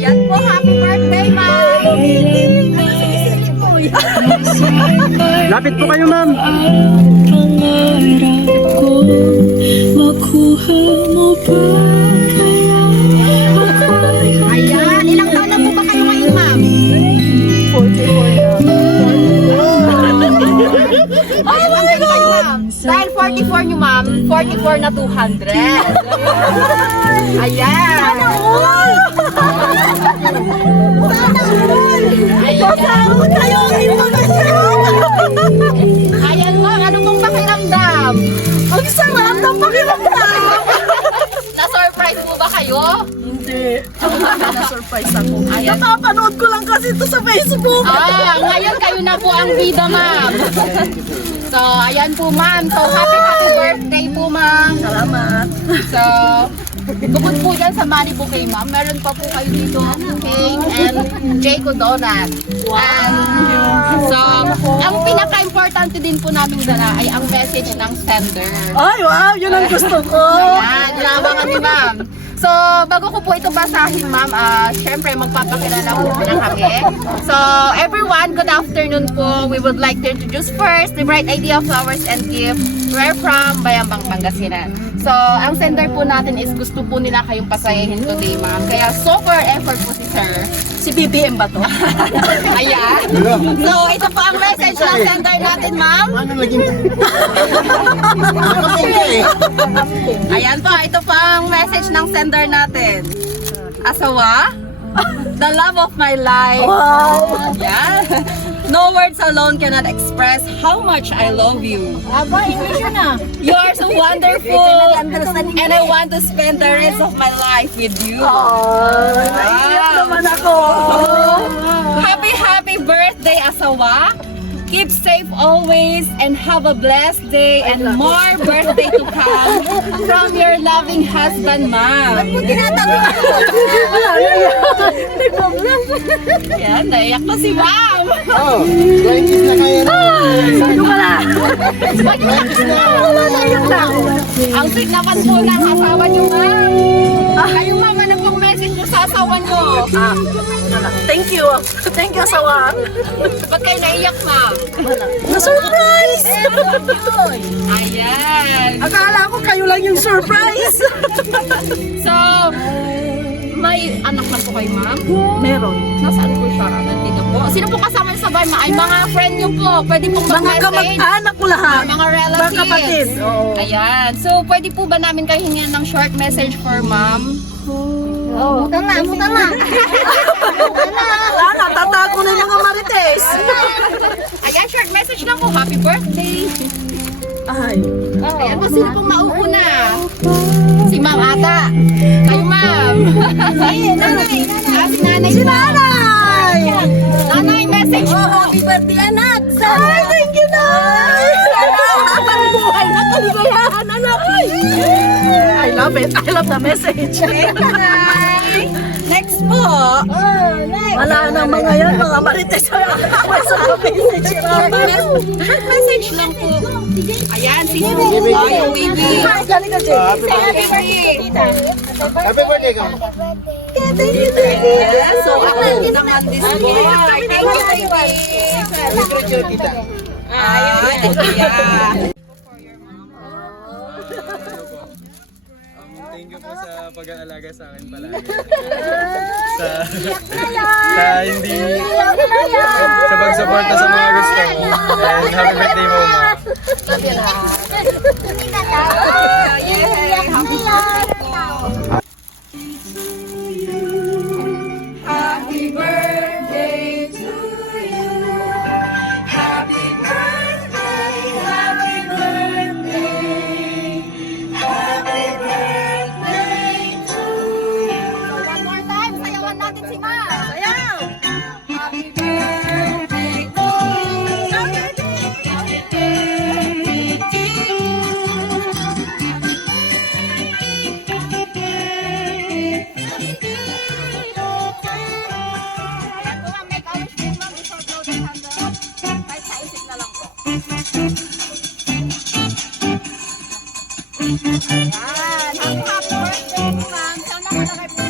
Ayan po, happy birthday, ma'am! Lapit po kayo, ma'am. Ayan, ilang taon na po ba kayo ngayon, ma'am? 44 na. Oh my God! Dahil 44 nyo, ma'am, 44 na 200. Ayan! Sana all! Pasahod kayo! Ayan mo, ano pong pakiramdam? Ang sarap ng pakiramdam! Na-surprise mo ba kayo? Hindi. Na-surprise ako. Ayan. Nakapanood ko lang kasi ito sa Facebook. Ngayon kayo na po ang bida, ma'am. So, ayan po, ma'am. So, happy birthday po, ma'am. Salamat. So, bukod po dyan sa money bouquet, ma'am, meron pa po kayo dito cake and Jayco Donut. Wow! So, ang pinaka-importante din po namin dala ay ang message ng sender. Ay, wow! Yun ang gusto ko. Ayan, inabangan ni ma'am. So, bago ko po ito basahin, ma'am, syempre magpapakilala po muna kami. So, everyone, good afternoon po. We would like to introduce first the Bright Idea Flowers and Gift. We're from Bayambang, Pangasinan. So, ang sender po natin is gusto po nila kayong pasayahin today, ma'am. Kaya super effort po si sir. Si BBM ba to? Ayan. So, ito po ang message ng sender natin, ma'am. Ayan po, ito po ang message ng sender natin. Asawa, the love of my life. Wow! Yeah. No words alone cannot express how much I love you. Aba, English yun ah. You are so wonderful, and I want to spend the rest of my life with you. Naiiyak naman ako. Happy birthday, Asawa. Keep safe always and have a blessed day and more birthday to come from your loving husband, ma'am. Yan, naiyak na si ma'am. Oh, 20s na kayo na. Sabi ko na. Naiyak na. Ang sweet naman po ng asawa niyo, ma'am. Kayo, ma'am, ano pong message niyo sa asawa niyo? Thank you. Thank you, Sawa. Ba't kayo naiyak, ma'am? Na-surprise! Ayan. Akala ko kayo lang yung surprise. So, may anak na po kayo, ma'am? Meron. Nasaan po siya? Nandito po. Sino po kasama niyo sa bahay, ma'am? Ay, mga friend niyo po. Pwede pong Mga mag-message. kamag-anak ko lahat. Mga relatives. Mga kapatid. Oo. Ayan. So, pwede po ba namin kayo hingin ng short message for ma'am? Oh. Mutan na. Wala, tatago na yung mga marites. Ayan, short message lang po. Happy birthday. Ay. Ayan po, sino pong mauuna? Si ma'am ata. Kayo, ma'am. Si nanay. Si nanay. Si nanay! Nanay, message po. Happy birthday, anak! Ay, thank you, Nay! Ang buhay na kaligayahan, anak! I love it. I love the message. Thank you, Nay. Next po. Wala na mga yan, mga marites. Sa message. Short message lang po. Ayan, si yung baby. Galing ka, Jay. Happy birthday. Happy birthday ka. Yes, so ako naman this boy. Thank you, baby. Congratulations, tita. Yeah. Thank you po sa pag-aalaga sa akin palagi. sa hindi sa pagsuporta sa mga gusto ko. And happy birthday mo, ma. Happy birthday to you. Happy birthday, happy birthday. Happy birthday to you. One more time, sayawan natin si Ma. Sayaw! Happy birthday to you. Happy birthday to Ayan, happy birthday, ma'am. Sana malaki po